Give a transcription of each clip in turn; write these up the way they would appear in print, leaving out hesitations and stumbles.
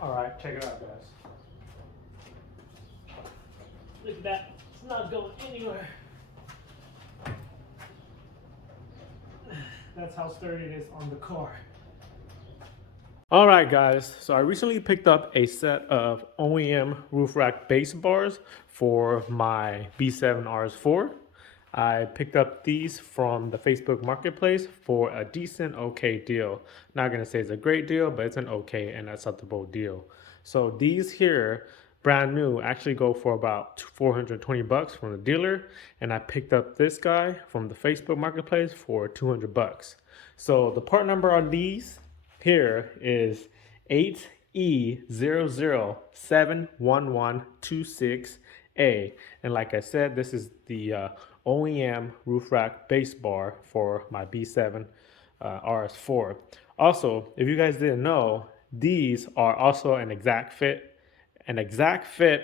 All right, check it out, guys. Look at that. It's not going anywhere. That's how sturdy it is on the car. All right, guys. So I recently picked up a set of OEM roof rack base bars for my B7 RS4. I picked up these from the Facebook Marketplace for a decent, okay deal. Not gonna say it's a great deal, but it's an okay and acceptable deal. So these here, brand new, actually go for about 420 bucks from the dealer, and I picked up this guy from the Facebook Marketplace for 200 bucks. So the part number on these here is 8E00711126A. And like I said, this is the OEM roof rack base bar for my B7 RS4. Also, if you guys didn't know, these are also an exact fit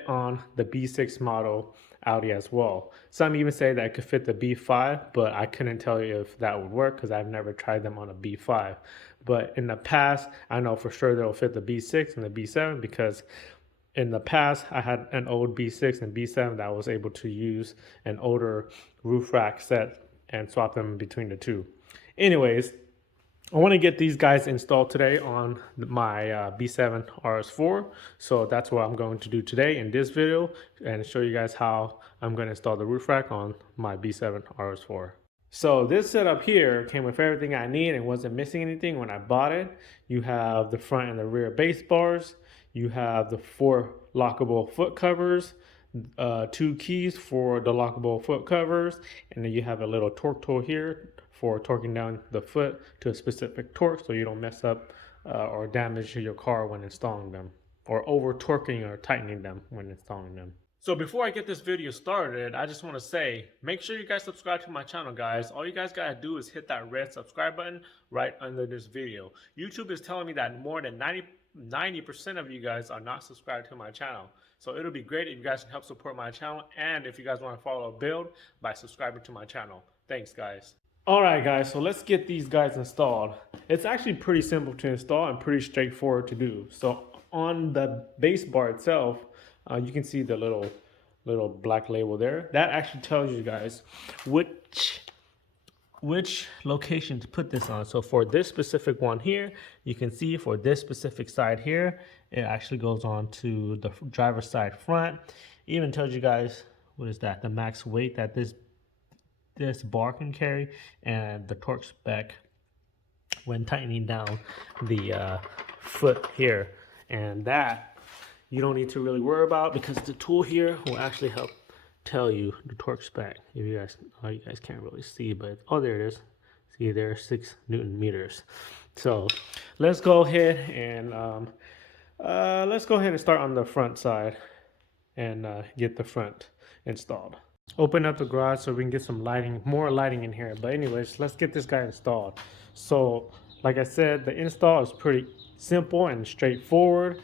on the B6 model Audi as well. Some even say that it could fit the B5, but I couldn't tell you if that would work because I've never tried them on a B5. But in the past, I know for sure they'll fit the B6 and the B7 because in the past, I had an old B6 and B7 that I was able to use an older roof rack set and swap them between the two. Anyways, I want to get these guys installed today on my B7 RS4. So that's what I'm going to do today in this video and show you guys how I'm going to install the roof rack on my B7 RS4. So this setup here came with everything I need and wasn't missing anything when I bought it. You have the front and the rear base bars. You have the 4 lockable foot covers, 2 keys for the lockable foot covers, and then you have a little torque tool here for torquing down the foot to a specific torque so you don't mess up or damage your car when installing them, or over torquing or tightening them when installing them. So before I get this video started, I just want to say, make sure you guys subscribe to my channel, guys. All you guys gotta do is hit that red subscribe button right under this video. YouTube is telling me that more than 90% of you guys are not subscribed to my channel. So it'll be great if you guys can help support my channel, and if you guys want to follow a build by subscribing to my channel. Thanks, guys. Alright guys, so let's get these guys installed. It's actually pretty simple to install and pretty straightforward to do. So on the base bar itself, you can see the little black label there. That actually tells you guys which location to put this on. So for this specific one here, you can see for this specific side here, it actually goes on to the driver's side front. It even tells you guys, what is that, the max weight that this bar can carry and the torque spec when tightening down the foot here. And that you don't need to really worry about because the tool here will actually help tell you the torque spec. If you guys, oh, you guys can't really see, but oh, there it is. See there, 6 Newton meters. So let's go ahead and start on the front side and get the front installed. Open up the garage so we can get some lighting, more lighting in here. But anyways, let's get this guy installed. So like I said, the install is pretty simple and straightforward.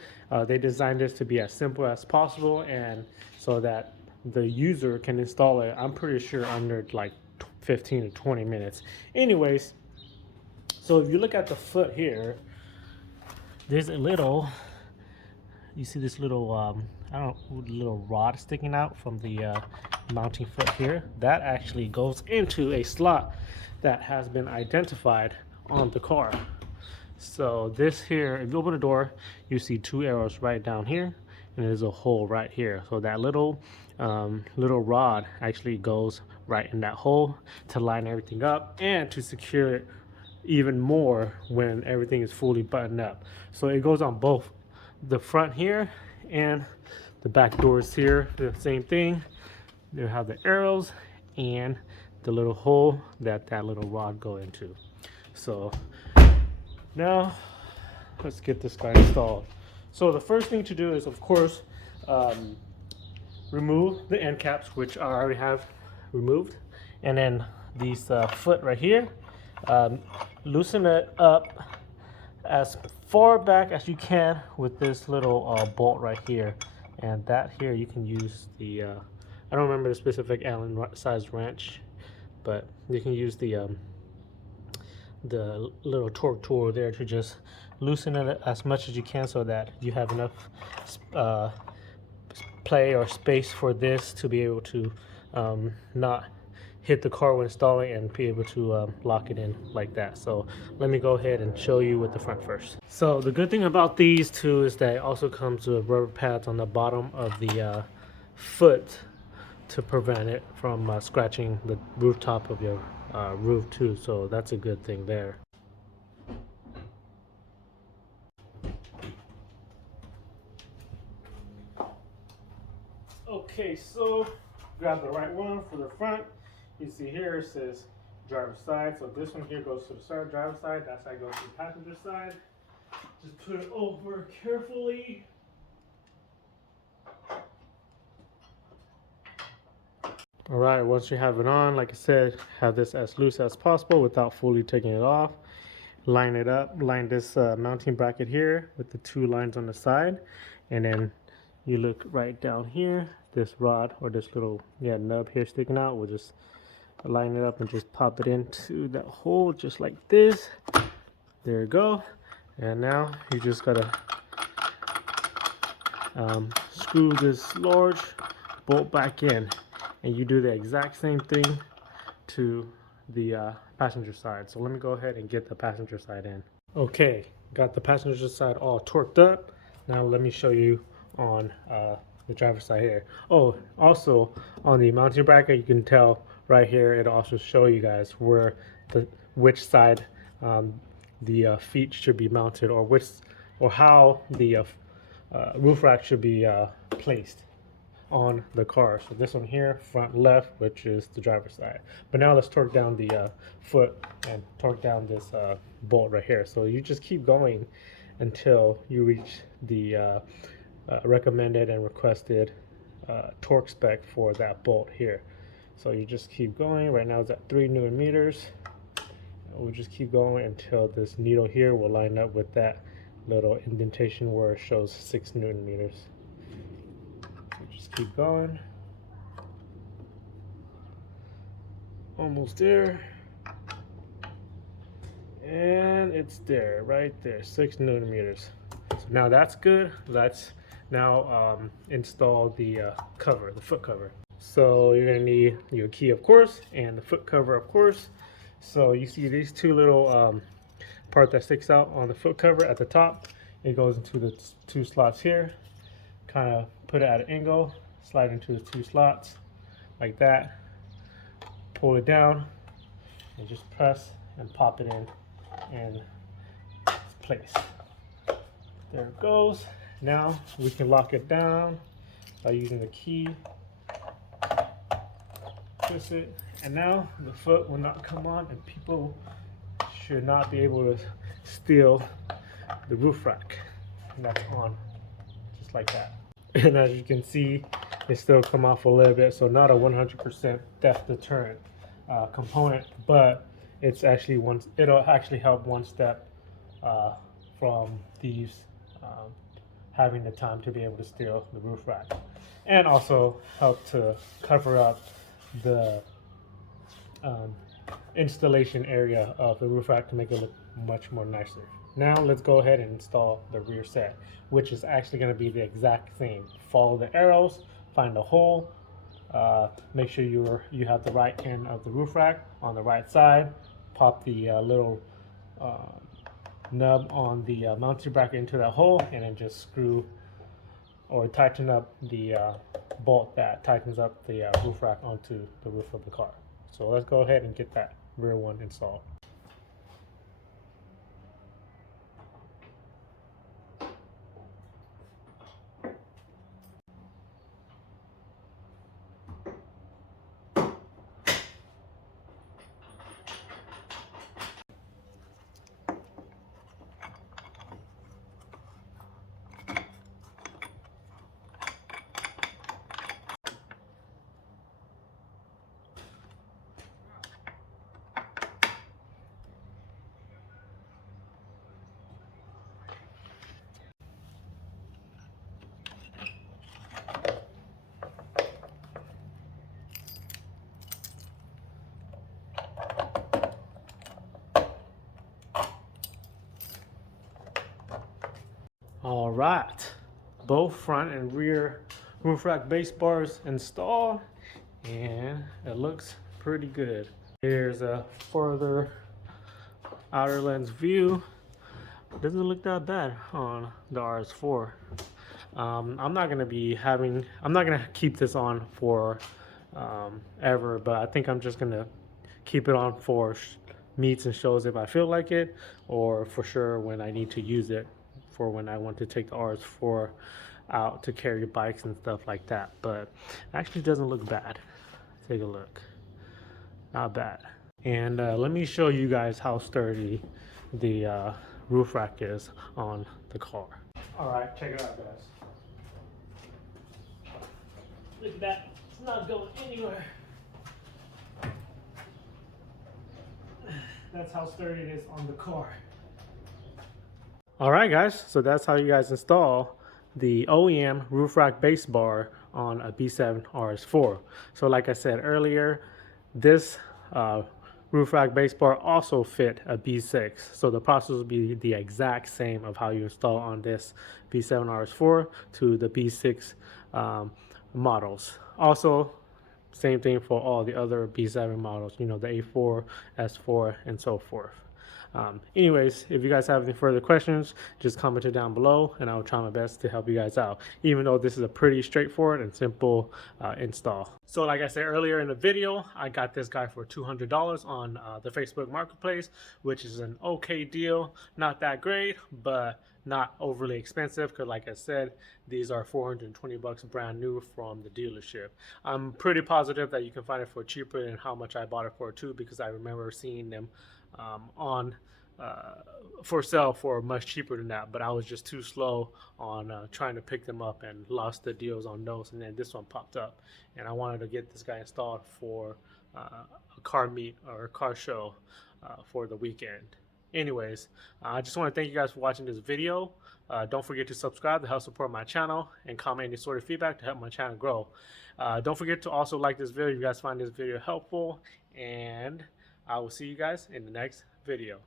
They designed this to be as simple as possible and so that the user can install it, I'm pretty sure, under like 15 to 20 minutes. Anyways, so if you look at the foot here, there's a little, you see this little little rod sticking out from the mounting foot here. That actually goes into a slot that has been identified on the car. So this here, if you open the door, you see 2 arrows right down here, and there's a hole right here. So that little rod actually goes right in that hole to line everything up and to secure it even more when everything is fully buttoned up. So it goes on both the front here and the back doors here. The same thing. They have the arrows and the little hole that little rod go into. So now let's get this guy installed. So the first thing to do is, of course, remove the end caps, which I already have removed, and then these foot right here, loosen it up as far back as you can with this little bolt right here. And that here, you can use the I don't remember the specific Allen size wrench, but you can use the the little torque tool there to just loosen it as much as you can so that you have enough play or space for this to be able to not hit the car when installing and be able to lock it in like that. So let me go ahead and show you with the front first. So the good thing about these two is that it also comes with rubber pads on the bottom of the foot to prevent it from scratching the rooftop of your roof too. So that's a good thing there. Okay, so grab the right one for the front. You see here it says driver's side. So this one here goes to the driver's side. That side goes to the passenger side. Just put it over carefully. All right, once you have it on, like I said, have this as loose as possible without fully taking it off. Line it up, line this mounting bracket here with the two lines on the side, and then you look right down here, this rod or this little nub here sticking out, we'll just line it up and just pop it into that hole just like this. There you go. And now you just gotta screw this large bolt back in, and you do the exact same thing to the passenger side. So let me go ahead and get the passenger side in. Okay, got the passenger side all torqued up. Now let me show you on the driver's side here. Oh, also on the mounting bracket, you can tell right here, it'll also show you guys where which side the feet should be mounted, or how the roof rack should be placed on the car. So this one here, front left, which is the driver's side. But now let's torque down the foot and torque down this bolt right here. So you just keep going until you reach the recommended and requested torque spec for that bolt here. So you just keep going. Right now it's at 3 Newton meters. We'll just keep going until this needle here will line up with that little indentation where it shows 6 Newton meters. So just keep going. Almost there. And it's there, right there, 6 Newton meters. So now that's good. Let's now install the cover, the foot cover. So you're gonna need your key, of course, and the foot cover, of course. So you see these two little part that sticks out on the foot cover at the top. It goes into the two slots here. Kind of put it at an angle, slide into the two slots like that. Pull it down and just press and pop it in place. There it goes. Now we can lock it down by using the key. Twist it, and now the foot will not come on, and people should not be able to steal the roof rack. And that's on, just like that. And as you can see, it still come off a little bit, so not a 100% theft deterrent component, but it's actually it'll actually help one step from thieves having the time to be able to steal the roof rack, and also help to cover up the installation area of the roof rack to make it look much more nicer. Now let's go ahead and install the rear set, which is actually going to be the exact same. Follow the arrows, find a hole, make sure you have the right end of the roof rack on the right side, pop the little nub on the mounting bracket into that hole, and then just screw or tighten up the bolt that tightens up the roof rack onto the roof of the car. So let's go ahead and get that rear one installed. All right, both front and rear roof rack base bars installed, and it looks pretty good. Here's a further outer lens view. Doesn't look that bad on the RS4. I'm not gonna keep this on for ever, but I think I'm just gonna keep it on for meets and shows if I feel like it, or for sure when I need to use it for when I want to take the RS4 out to carry bikes and stuff like that. But it actually doesn't look bad. Take a look. Not bad. And let me show you guys how sturdy the roof rack is on the car. All right, check it out, guys. Look at that. It's not going anywhere. That's how sturdy it is on the car. All right, guys. So that's how you guys install the OEM roof rack base bar on a B7 RS4. So like I said earlier, this roof rack base bar also fit a B6. So the process will be the exact same of how you install on this B7 RS4 to the B6 models. Also, same thing for all the other B7 models, you know, the A4, S4, and so forth. Anyways, if you guys have any further questions, just comment it down below and I'll try my best to help you guys out, even though this is a pretty straightforward and simple install. So like I said earlier in the video, I got this guy for $200 on the Facebook Marketplace, which is an okay deal. Not that great, but not overly expensive, because like I said, these are 420 bucks brand new from the dealership. I'm pretty positive that you can find it for cheaper than how much I bought it for too, because I remember seeing them on for sale for much cheaper than that, but I was just too slow on trying to pick them up and lost the deals on those, and then this one popped up and I wanted to get this guy installed for a car meet or a car show for the weekend. Anyways, I just want to thank you guys for watching this video. Don't forget to subscribe to help support my channel, and comment any sort of feedback to help my channel grow. Don't forget to also like this video if you guys find this video helpful, and I will see you guys in the next video.